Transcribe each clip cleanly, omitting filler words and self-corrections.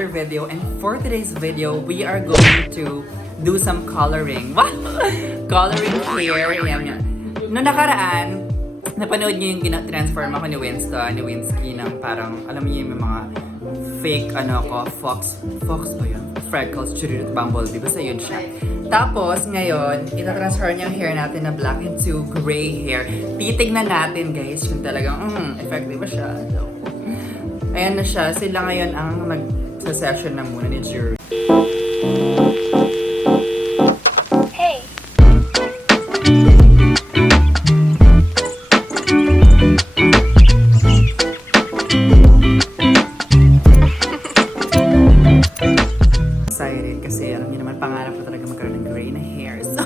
another video, and for today's video, we are going to do some coloring. What? Coloring hair. Yan. Noong nakaraan, napanood niyo yung transform ako ni Winsky ng parang, alam niyo yung mga fake, fox ba yun? Freckles, churrit, bumblebee, basta yun siya. Tapos, ngayon, itatransfer niya ang hair natin na black into gray hair. Titignan natin, guys, kung talagang, effective ba siya? So, ayan na siya. Sila ngayon ang mag-session na muna ni Jhey. Hey! Excited kasi alam niyo naman, pangarap ko talaga magkaroon ng gray na hair. So,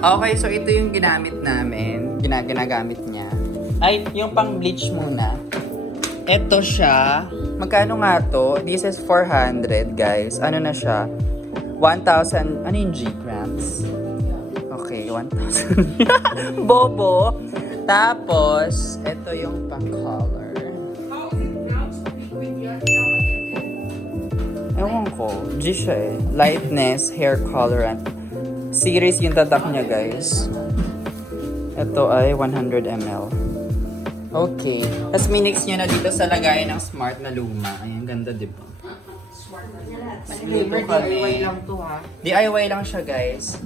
okay, so ito yung ginamit namin. Ginagamit niya. Ay, yung pang bleach muna. Ito siya. Magkano nga to? This is 400, guys. Ano na siya? 1,000. Ano yung G-grams? Okay, 1,000. Bobo. Tapos, ito yung pang-color. Ewan ko. G siya eh. Lightness, hair colorant. Series yung tatak niya, guys. Ito ay 100 ml. Okay. Tapos minix nyo na dito sa lagayan ng smart na luma. Ayan, ganda diba? Smart na lahat. DIY lang to ha. DIY lang siya, guys.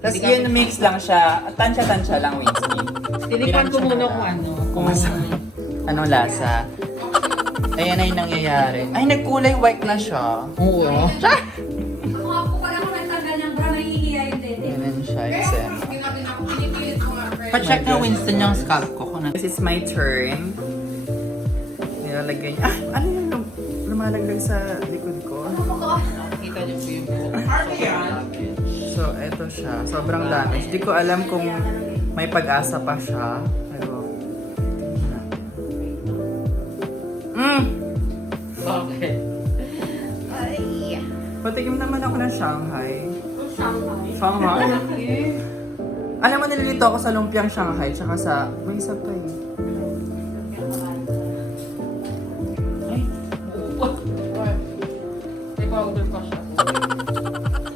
Tapos yun, mix lang siya. Tansya-tansya lang, Winsky. Tinipan ko muna kung ano. Kung anong lasa. Ayan na yung nangyayari. Ay, nagkulay white na siya. Oo. Ako pala kung nagtanggal ng bra, nahihiya yung dede. Ayan siya, exam. Pa-check na Winston yung scalp ko. This is my turn. Nilalagay niya. Ano yung lumalaglag sa likod ko? Kita niyo po yung buhok. So, eto siya. Sobrang damage. Hindi ko alam kung may pag-asa pa siya. Pero, Okay. patikim naman ako ng Shanghai. Shanghai. Shanghai? Alam mo, nililito ako sa lumpiang Shanghai, tsaka sa... May isa pa eh. Ay. May powder pa siya.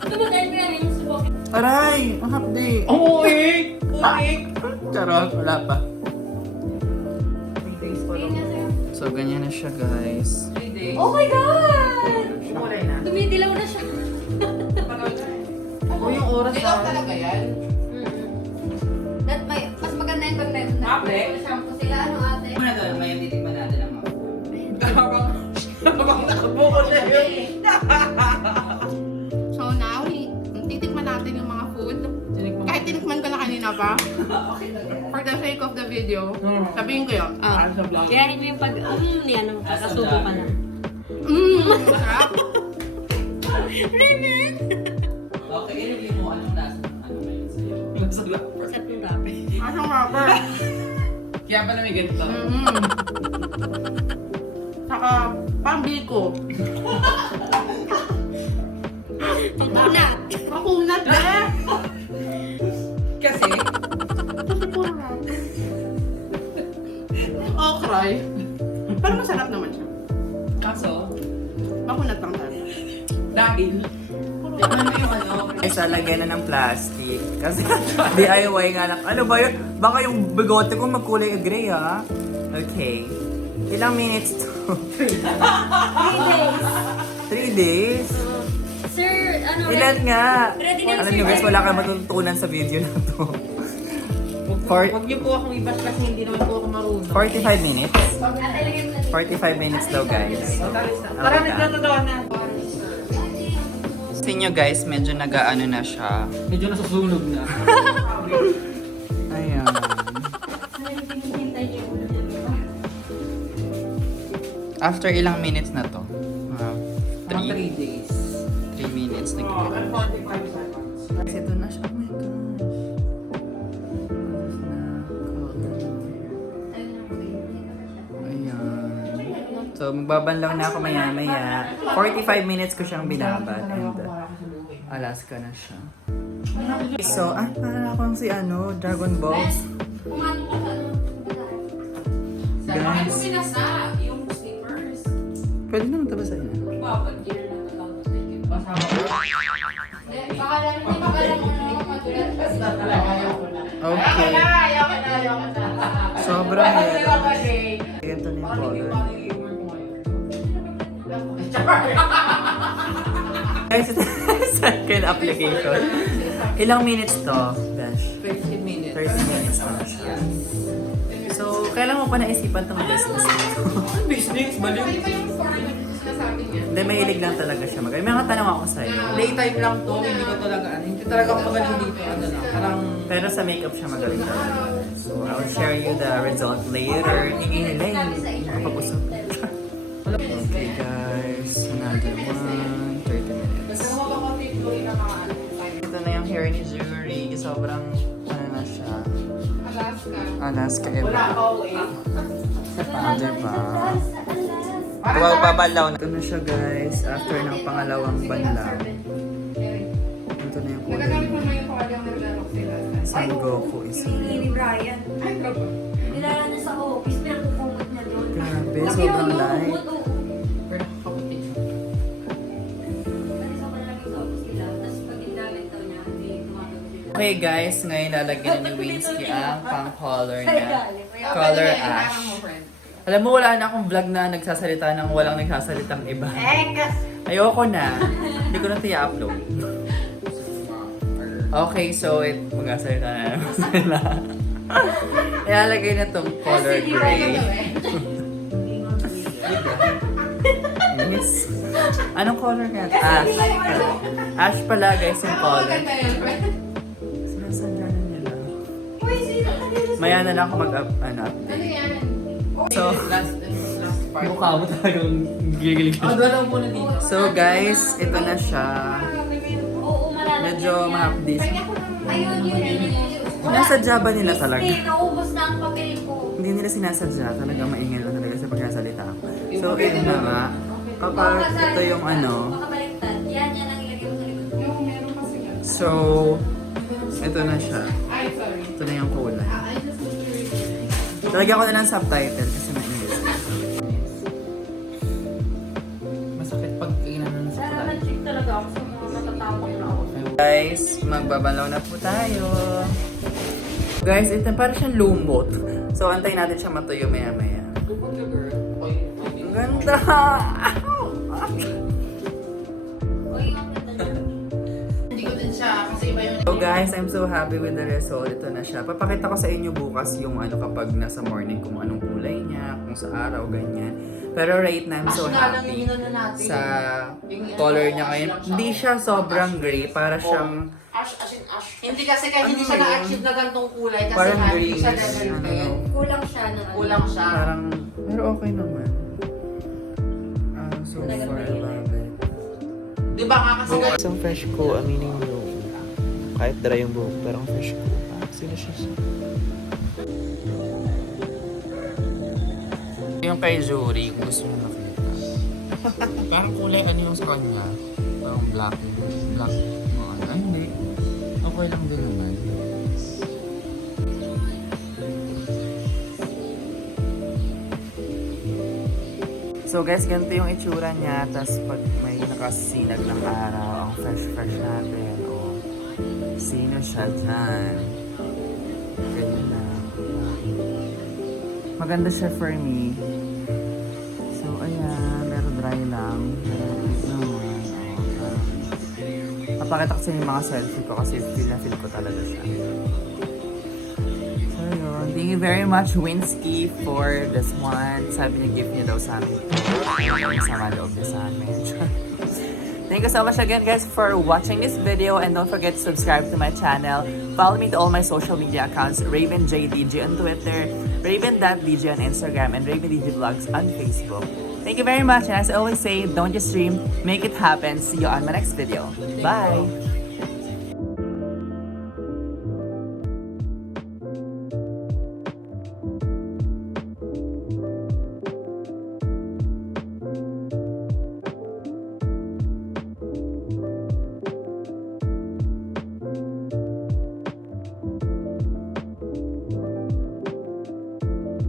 Ito ba tayo pinangayon sa buhok? Aray! Ang hapdi! Uy! Uy! Charot, wala pa. 3 days pa lang. So, ganyan na siya, guys. 3 days. Oh my God! Kulay na. Tumidilaw na siya. O yung oras na. Talaga yan? Mas maganda yung pag Ate? shampoo sila, ano ate? Muna doon, may titikman natin ang mga. Habang nakabuko na yun. So now, titikman natin yung mga food. Kahit tinikman ko na kanina pa. For the sake of the video, sabihin ko yun. Sa vlog. Kaya hindi yung pag, yan, kakasubo ka na. Masarap. Raymond! Okay, i-review mo anong lasa. Ano ba yun sa'yo? Masarap. Sat yung rape. Asang rapper. Kaya pala may ganito. Saka, pambiko. Pagkunat! Makunat eh. Kasi, Kasi puro rapper. Okray. Pero masarap naman siya. kaso, Makunat lang tayo. dahil, Ano yung ano? Isa, lagyan na ng plastic. Kasi DIY nga lang. Ano ba yun? Baka yung bigote ko magkulay gray, ha? Okay. Ilang minutes to? 3 days. 3 days? Sir, ano? Ilan nga? Ready na, Alam sir. niyo guys, wala kang matutunan sa video na to. huwag niyo po akong ibas kasi hindi naman po ako marunong. 45 minutes? Ate, lagyan mo na. 45 minutes daw, guys. Para nagkatatawa na. Sa inyo guys, medyo nag-ano na siya. Medyo nasusunog na. Ayan. Hinihintay niyo muna. After ilang minutes na to? Mga 3 days. 3 minutes na Oh, gano'n. 45 seconds. Kasi ito na siya. Oh my gosh. Ayan. So, magbabanlaw na ako maya-maya. 45 minutes ko siyang binabad. And Alaska na siya. So, parang akong si Dragon Balls. Pumato ka sa ano. Guys. Pinasa yung slippers. Pwede naman ito ba sa inyo? top gear na lang. Hindi, pakalan mo madulas kasi Okay. Sobrang yellow. Ganito na yung color. Guys, ito yung second application. Ilang minutes to, Besh? 30 minutes. 30 minutes na siya. So, kailan mo pa naisipan itong business nito? Business, baliw. Ano ba yung story na sinasabi niya? Hindi, mahilig lang talaga siya mag- May mga tanong ako sa'yo. Daytime lang to, hindi ko talaga, hindi talaga ako magaling dito. Ano lang, parang... Pero sa makeup siya magaling talaga. So, I'll share you the result later. Hingihilay, nakapag-usap. Okay guys, another one. 30 minutes. Ito na yung hair ni Jhey. Sobrang, ano na siya. Alaska. Wala ako, eh. Diba? Tuwag babalaw na. Ito na siya guys, after ng pangalawang banlaw. Ito na yung kulay. Nagagamit mo na yung kawalang naglalok sila. San Goku is Hinihingi ni Brian. Ay, grabe. Nilala niya sa office, pero kukumot niya doon. grabe, sobrang light. Pero kaputi. Kasi sa malamig sa office nila, tapos pag ginamit daw niya, hindi gumagawin sila. Okay guys, ngayon lalagyan ni Winsky ang pang-color niya. Color ash. Alam mo, wala na akong vlog na nagsasalita ng walang nagsasalitang iba. Ayoko na. Hindi ko na ito i-upload. Okay, so magsasalita na naman sila. Ilalagay na itong color gray. Yes. Anong color nga? Ash. Ash pala guys yung color. Sinasadya na nila. Maya na lang ako mag-update. So, Last part. mukha mo talagang gigilig. Doon lang muna dito. So guys, ito na siya. Oo, malalag Medyo yan. mahapdis. Ayun, yun. Nasadya ba nila talaga? Hindi, naubos na ang papel ko. Hindi nila sinasadya. Talagang maingay lang talaga sa pagkasalita ako. So, ito na nga. Kapag ito yung ano. Makabaliktad. Yan ang ilagay mo sa likod. Yung meron pa sila. So, ito na siya. Ay, sorry. Ito na yung kulay. I just want to read. Talagyan ko na ng subtitle kasi mainit. Masakit pag inanan sa Sana kulay. nag-check talaga ako sa mga matatapang na ako. Guys, magbabalaw na po tayo. Guys, ito parang siyang lumot. So, antayin natin siya matuyo maya-maya. Tupag ka, girl. Ang ganda! Uy, ang ganda niya. Hindi ko din siya kasi iba yung... So guys, I'm so happy with the result. Ito na siya. Papakita ko sa inyo bukas yung ano kapag nasa morning kung anong kulay niya, kung sa araw, ganyan. Pero right now, I'm so happy sa color niya ngayon. Hindi siya sobrang gray, para siyang Ash. Hindi kasi kahit hindi Ano siya yun? na-achieve na gantong kulay kasi parang hindi greenish. siya development. Kulang siya na. Kulang siya. Parang, pero okay naman. So far, love it. Di ba nga kasi Isang fresh ko, aminin mo. Kahit dry yung buhok, pero ang fresh ko. Sino siya siya? Yung kay Jhey, kung gusto mo nakita. Parang kulay ano yung sa kanya? Parang black. Black. Ay, hindi. Okay lang din naman. So guys, ganito yung itsura niya. Tapos pag may nakasinag ng araw, ang fresh natin. O, sino siya dyan? Ganyan na. Maganda siya for me. So ayan, pero dry lang. Pero naman. Papakita ko sa inyo yung mga selfie ko kasi feel na feel ko talaga siya. So yun, thank you very much Winsky for this one. Sabi niya gift niya daw sa amin. Sama loob niya sa amin. Thank you so much again guys for watching this video and don't forget to subscribe to my channel. Follow me to all my social media accounts, ravendg on Twitter, raven.dg on Instagram, and ravendg vlogs on Facebook. Thank you very much, and as I always say, don't just dream, make it happen. See you on my next video. Bye!